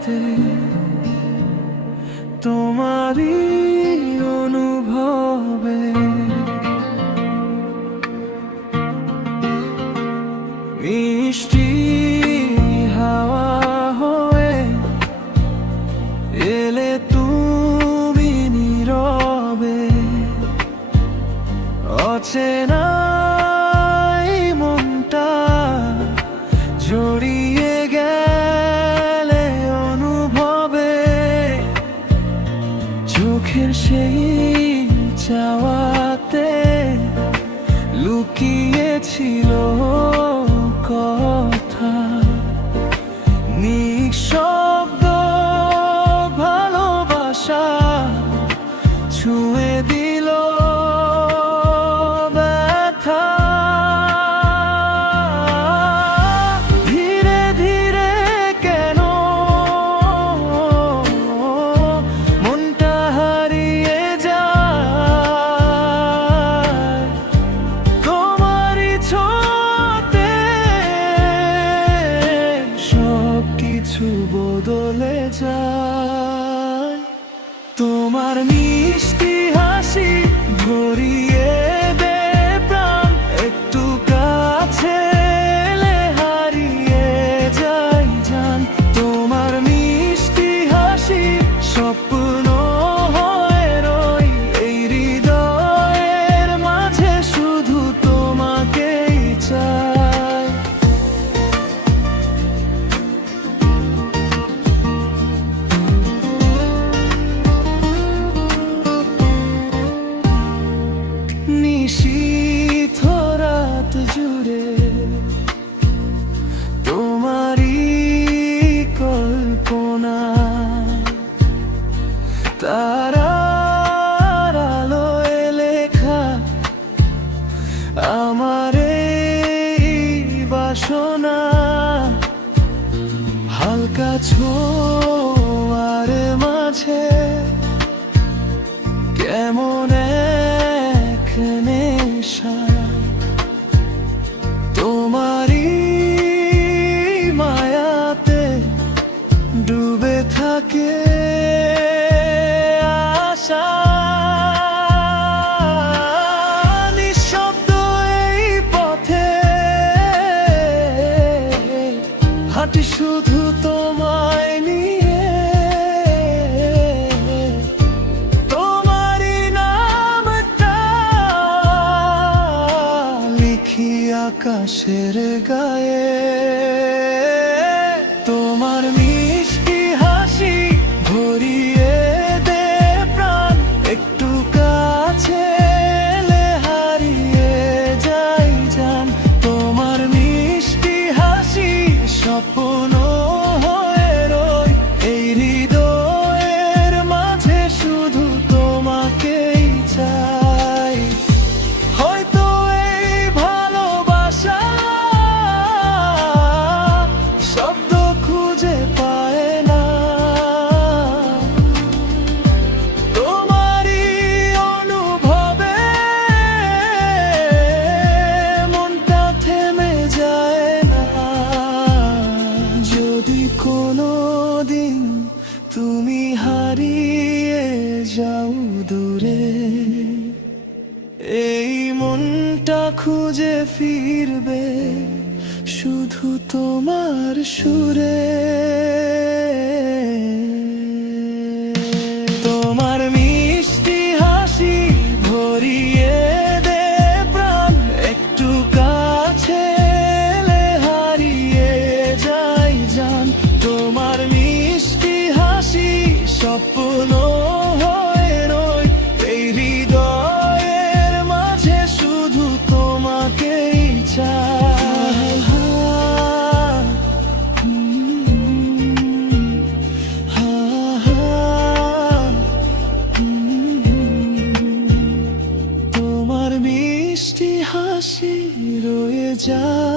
রাতে তোমারই অনুভবে মিষ্টি হাওয়া হয়ে এলে তুমি নীরবে অচেনা মনটা জড়িয়ে গেলে অনুভবে চোখের সেই চাওয়াতে লুকিয়েছিল কথা নিঃশব্দ ভালোবাসা ছুঁয়ে দিল ব্যথা ধীরে ধীরে কেন মনটা হারিয়ে যায় তোমারই ছোঁয়াতে সব কিছু বদলে যায় তোমার মিষ্টি হাসি ভরিয়ে দে প্রাণ একটু কাছে এলে হারিয়ে যাই জান তোমার মিষ্টি হাসি স্বপ্ন হয়ে রই এই হৃদয়ের মাঝে শুধু তোমাকেই চাই নিশীথ রাত জুড়ে তোমারই কল্পনা তারার আলোয় লেখা আমার এই বাসনা হালকা ছোঁয়ার মাঝে কেমন নেশা তোমারই মায়াতে ডুবে থাকে আশা নিঃশব্দ এই পথে হাঁটি শুধু তোমায় নিয়ে আকাশের গায়ে তোমার মিষ্টি হাসি ভরিয়ে দে প্রাণ একটু কাছে এলে হারিয়ে যাই জান তোমার মিষ্টি হাসি স্বপ্ন হয়ে রই এই হৃদয়ের মাঝে শুধু তোমাকেই চাই হয়তো কোনোদিন তুমি হারিয়ে যাও দূরে এই মনটা খুঁজে ফিরবে শুধু তোমার সুরে তোমার মিষ্টি হাসি ভরিয়ে দে প্রাণ একটু কাছে এলে হারিয়ে যাই জান তোমার মিষ্টি হাসি স্বপ্ন হয়ে রই এই হৃদয়ের মাঝে শুধু তোমাকেই চাই তোমার মিষ্টি হাসি রয়ে যায়।